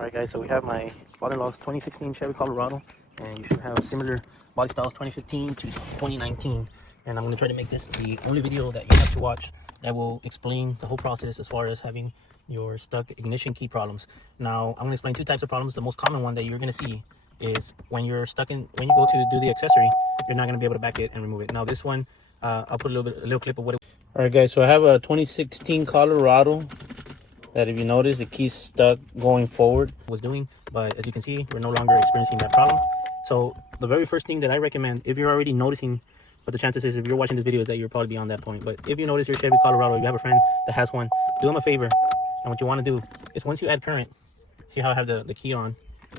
Alright guys, so we have my father-in-law's 2016 Chevy Colorado, and you should have similar body styles 2015 to 2019. And I'm going to try to make this the only video that you have to watch that will explain the whole process as far as having your stuck ignition key problems. Now, I'm going to explain two types of problems. The most common one that you're going to see is when you're stuck in, when you go to do the accessory, you're not going to be able to back it and remove it. Now this one, I'll put a little clip of what it. Alright guys, so I have a 2016 Colorado that, if you notice, the key's stuck going forward was doing, but as you can see, we're no longer experiencing that problem. So the very first thing that I recommend, if you're already noticing, but the chances is if you're watching this video is that you're probably beyond that point, but if you notice your Chevy Colorado, you have a friend that has one, do them a favor, and what you want to do is once you add current, see how I have the key on,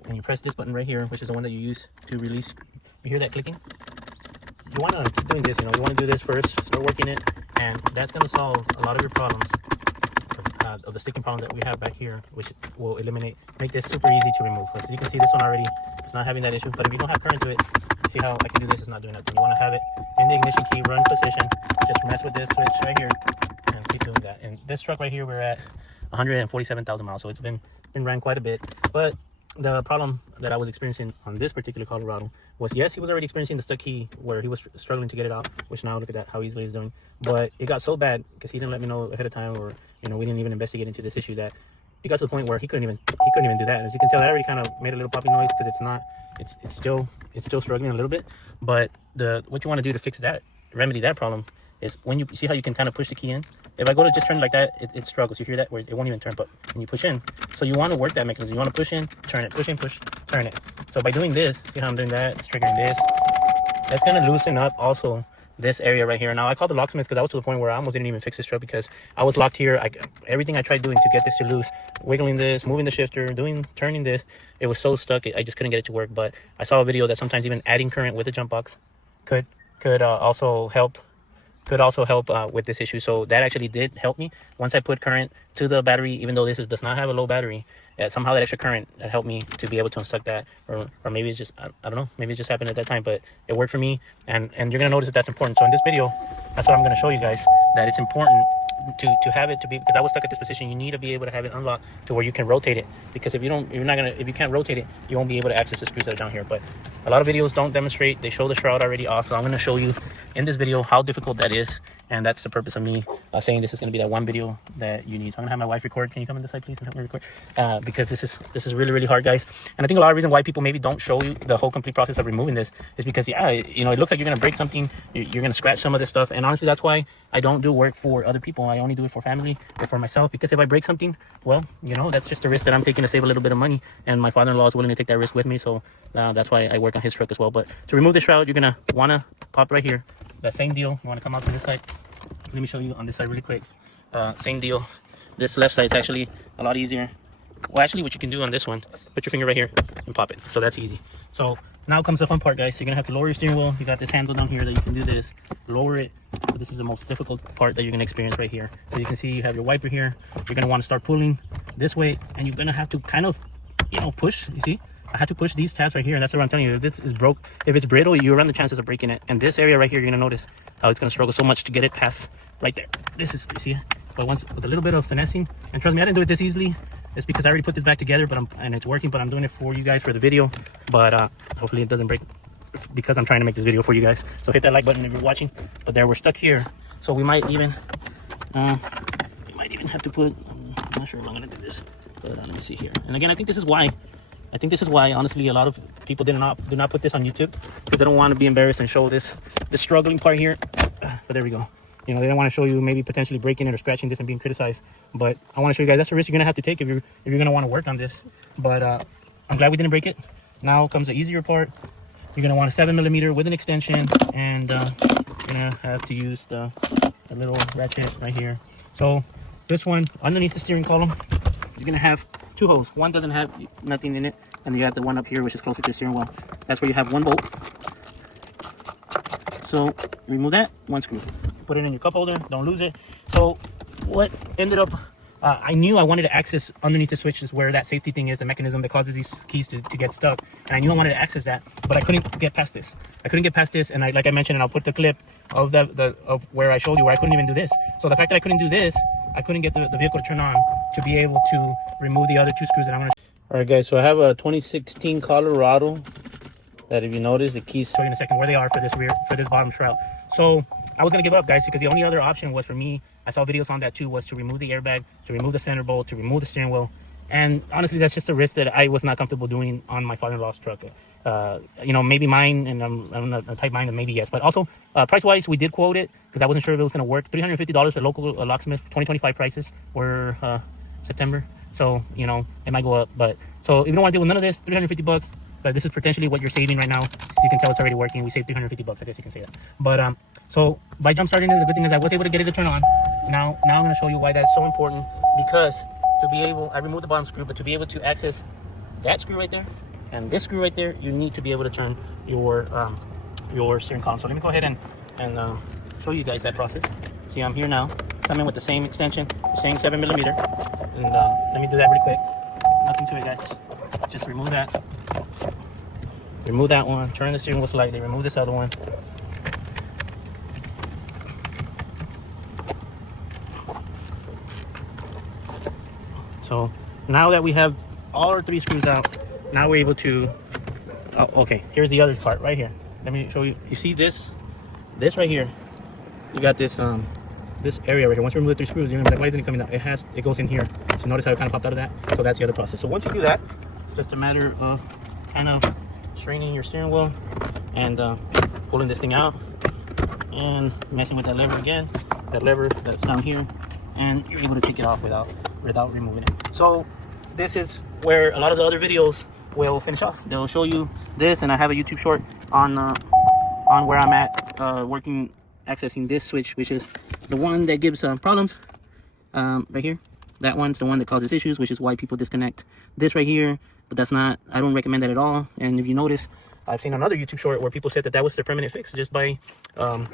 and you press this button right here, which is the one that you use to release. You hear that clicking? You want to keep doing this, you want to do this first, start working it, and that's going to solve a lot of your problems of the sticking problem that we have back here, which will make this super easy to remove. So you can see this one already, it's not having that issue. But if you don't have current to it, see how I can do this, it's not doing nothing. You want to have it in the ignition key run position, just mess with this switch right here and keep doing that. And this truck right here, we're at 147,000 miles, so it's been ran quite a bit. But the problem that I was experiencing on this particular Colorado was, yes, he was already experiencing the stuck key where he was struggling to get it out, which now look at that, how easily he's doing. But it got so bad because he didn't let me know ahead of time, or we didn't even investigate into this issue, that it got to the point where he couldn't even do that. As you can tell, that already kind of made a little popping noise because it's still struggling a little bit. But what you want to do to fix that, remedy that problem, is when you see how you can kind of push the key in. If I go to just turn it like that, it struggles. You hear that where it won't even turn, but when you push in, so you want to work that mechanism. You want to push in, turn it, push in, push, turn it. So by doing this, see how I'm doing that, it's triggering this. That's going to loosen up also this area right here. Now I called the locksmith because I was to the point where I almost didn't even fix this truck because I was locked here. Everything I tried doing to get this to loose, wiggling this, moving the shifter, turning this, it was so stuck, I just couldn't get it to work. But I saw a video that sometimes even adding current with the jump box could also help with this issue. So that actually did help me. Once I put current to the battery, even though this does not have a low battery, somehow that extra current helped me to be able to unstuck that, or maybe it's just, I don't know, maybe it just happened at that time, but it worked for me. And you're gonna notice that that's important. So in this video, that's what I'm gonna show you guys, that it's important to have it to be, because I was stuck at this position. You need to be able to have it unlocked to where you can rotate it, because if you can't rotate it, you won't be able to access the screws that are down here. But a lot of videos don't demonstrate, they show the shroud already off. So I'm going to show you in this video how difficult that is, and that's the purpose of me saying this is going to be that one video that you need. So I'm going to have my wife record. Can you come in this side, please, and help me record? Because this is really, really hard, guys. And I think a lot of reason why people maybe don't show you the whole complete process of removing this is because, yeah, it looks like you're going to break something, you're going to scratch some of this stuff. And honestly, that's why I don't do work for other people. I only do it for family or for myself, because if I break something, well, that's just a risk that I'm taking to save a little bit of money, and my father-in-law is willing to take that risk with me. So that's why I work on his truck as well. But to remove the shroud, you're gonna want to pop right here. That same deal, you want to come out to this side. Let me show you on this side really quick. Same deal. This left side is actually a lot easier. Well, actually, what you can do on this one, put your finger right here and pop it. So that's easy. So now comes the fun part, guys. So you're gonna have to lower your steering wheel. You got this handle down here that you can do this, lower it. But this is the most difficult part that you're gonna experience right here. So you can see you have your wiper here. You're gonna want to start pulling this way, and you're gonna have to kind of push. You see, I had to push these tabs right here, and that's what I'm telling you. If this is broke, if it's brittle, you run the chances of breaking it. And this area right here, you're gonna notice how it's gonna struggle so much to get it past right there. This is, you see, but once with a little bit of finessing, and trust me, I didn't do it this easily. It's because I already put this back together, and it's working. But I'm doing it for you guys for the video. But hopefully it doesn't break, because I'm trying to make this video for you guys. So hit that like button if you're watching. But there, we're stuck here, so we might even have to put. I'm not sure if I'm gonna do this, but let me see here. And again, I think this is why honestly a lot of people do not put this on YouTube, because they don't want to be embarrassed and show this struggling part here. But there we go. They don't want to show you maybe potentially breaking it or scratching this and being criticized. But I want to show you guys that's the risk you're gonna have to take if you're gonna want to work on this. But I'm glad we didn't break it. Now comes the easier part. You're gonna want a 7mm with an extension, and you're gonna have to use the little ratchet right here. So this one underneath the steering column, you're gonna have two holes. One doesn't have nothing in it, and you have the one up here which is closer to the steering wheel. That's where you have one bolt. So remove that, one screw. Put it in your cup holder, don't lose it. So what ended up, I knew I wanted to access underneath the switch is where that safety thing is, the mechanism that causes these keys to get stuck. And I knew I wanted to access that, but I couldn't get past this. And like I mentioned, and I'll put the clip of of where I showed you where I couldn't even do this. So the fact that I couldn't do this, I couldn't get the vehicle to turn on to be able to remove the other two screws that I'm gonna. All right, guys, so I have a 2016 Colorado that, if you notice, the keys show you in a second where they are for this bottom shroud. So I was gonna give up, guys, because the only other option was for me, I saw videos on that too, was to remove the airbag, to remove the center bolt, to remove the steering wheel. And honestly, that's just a risk that I was not comfortable doing on my father-in-law's truck. You know, maybe mine, and I'm not a type mine, and maybe yes. But also, price-wise, we did quote it because I wasn't sure if it was going to work. $350 for local locksmith. 2025 prices were September, so you know it might go up. But so if you don't want to deal with none of this, $350. But this is potentially what you're saving right now. So you can tell it's already working. We saved $350. I guess you can say that. But so by jump starting it, the good thing is I was able to get it to turn on. Now I'm going to show you why that's so important, because to be able, I removed the bottom screw, but to be able to access that screw right there and this screw right there, you need to be able to turn your steering column. So let me go ahead and show you guys that process. See, I'm here now, coming with the same extension, same 7mm, and let me do that really quick. Nothing to it, guys. Just remove that one, turn the steering wheel slightly, remove this other one. So now that we have all our 3 screws out, now we're able to, oh, okay, here's the other part right here. Let me show you. You see this right here? You got this this area right here. Once we remove the 3 screws, you're gonna be like, why isn't it coming out? It goes in here. So notice how it kind of popped out of that? So that's the other process. So once you do that, it's just a matter of kind of straining your steering wheel and pulling this thing out and messing with that lever again, that lever that's down here, and you're able to take it off without removing it. So this is where a lot of the other videos will finish off. They'll show you this, and I have a YouTube short on where I'm at accessing this switch, which is the one that gives problems right here. That one's the one that causes issues, which is why people disconnect this right here. But that's not, I don't recommend that at all. And if you notice, I've seen another YouTube short where people said that was their permanent fix, just by moving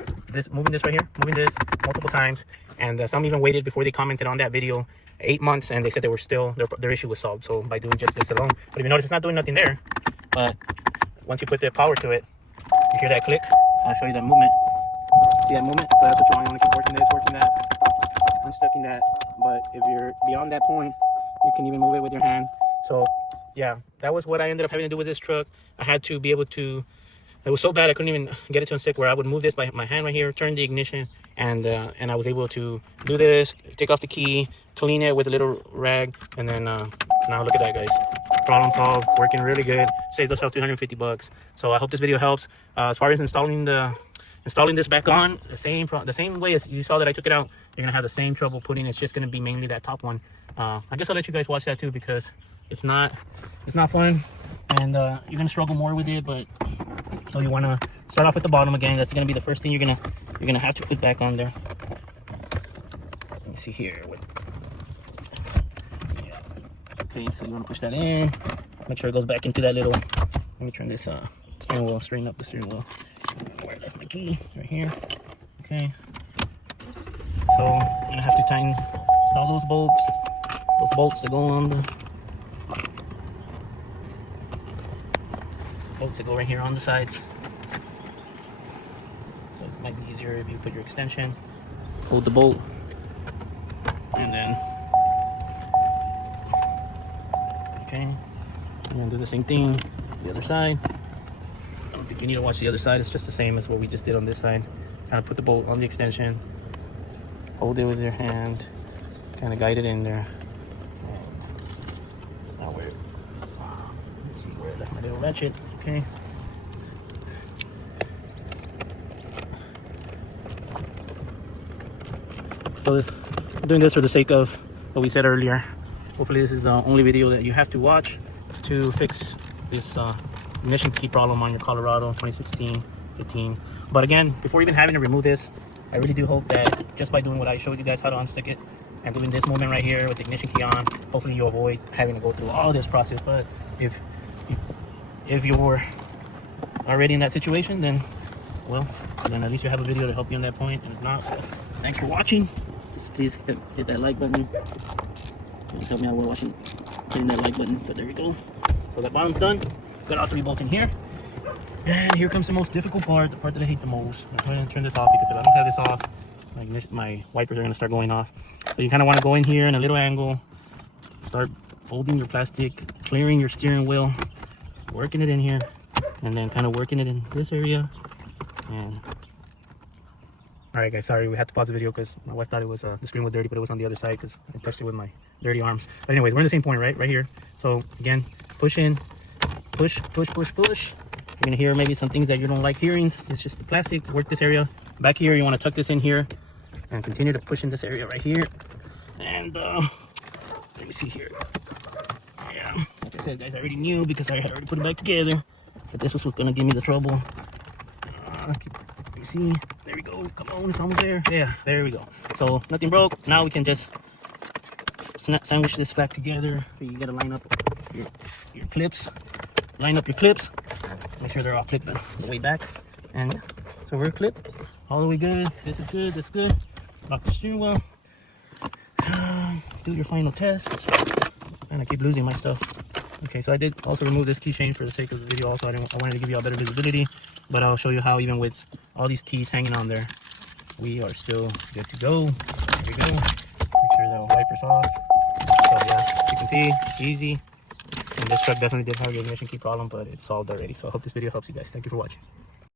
this right here, moving this multiple times. And some even waited before they commented on that video 8 months, and they said they were still, their issue was solved. So by doing just this alone. But if you notice, it's not doing nothing there. But once you put the power to it, you hear that click. I'll show you that movement. See that movement? So that's what you want. You want to keep working this, working that, unstucking that. But if you're beyond that point, you can even move it with your hand. So yeah, that was what I ended up having to do with this truck. I had to be able to, it was so bad I couldn't even get it to unstick, where I would move this by my hand right here, turn the ignition, and I was able to do this, take off the key, clean it with a little rag, and then now look at that, guys. Problem solved, working really good. Saved us $350. So I hope this video helps. As far as installing this back on, the same way as you saw that I took it out, you're gonna have the same trouble putting. It's just gonna be mainly that top one. I guess I'll let you guys watch that too, because it's not fun, and you're gonna struggle more with it. But so you want to start off with the bottom again. That's gonna be the first thing you're gonna have to put back on there. Let me see here. Yeah. Okay, so you want to push that in. Make sure it goes back into that little. Let me turn this steering wheel, straighten up the steering wheel. Where I left my key, right here. Okay. So you're gonna have to install those bolts that go on the bolts that go right here on the sides. So it might be easier if you put your extension, hold the bolt, and then okay, and then do the same thing the other side. I don't think you need to watch the other side. It's just the same as what we just did on this side. Kind of put the bolt on the extension, hold it with your hand, kind of guide it in there. And now let's see where I left my little ratchet. Okay. So I'm doing this for the sake of what we said earlier. Hopefully this is the only video that you have to watch to fix this ignition key problem on your Colorado 2016, 15. But again, before even having to remove this, I really do hope that just by doing what I showed you guys how to unstick it and doing this movement right here with the ignition key on, hopefully you avoid having to go through all this process. But if you're already in that situation, then well, then at least you have a video to help you on that point. And if not, so thanks for watching. Just please hit that like button. Help me out while watching, hitting that like button. But there we go. So that bottom's done. Got all 3 bolts in here. And here comes the most difficult part, the part that I hate the most. I'm going to turn this off, because if I don't have this off, my wipers are going to start going off. So you kind of want to go in here in a little angle, start folding your plastic, clearing your steering wheel, working it in here, and then kind of working it in this area. And all right, guys, sorry, we had to pause the video because my wife thought it was the screen was dirty, but it was on the other side because I touched it with my dirty arms. But anyways, we're in the same point, right here. So again, push in, push. You're gonna hear maybe some things that you don't like hearing. It's just the plastic. Work this area. Back here, you want to tuck this in here and continue to push in this area right here. And let me see here. Yeah, like I said, guys, I already knew because I had already put it back together that this was gonna give me the trouble. Let me see. There we go. Come on, it's almost there. Yeah, there we go. So nothing broke. Now we can just sandwich this back together. You gotta line up your clips. Line up your clips. Make sure they're all clipped the way back. And yeah, so we're clipped all the way good. This is good. That's good. Lock the steering wheel. Do your final test. And I keep losing my stuff. Okay, so I did also remove this keychain for the sake of the video. Also, I wanted to give you all better visibility, but I'll show you how even with all these keys hanging on there, we are still good to go. There we go. Make sure the wipers off. So yeah, you can see, easy. And this truck definitely did have an ignition key problem, but it's solved already. So I hope this video helps you guys. Thank you for watching.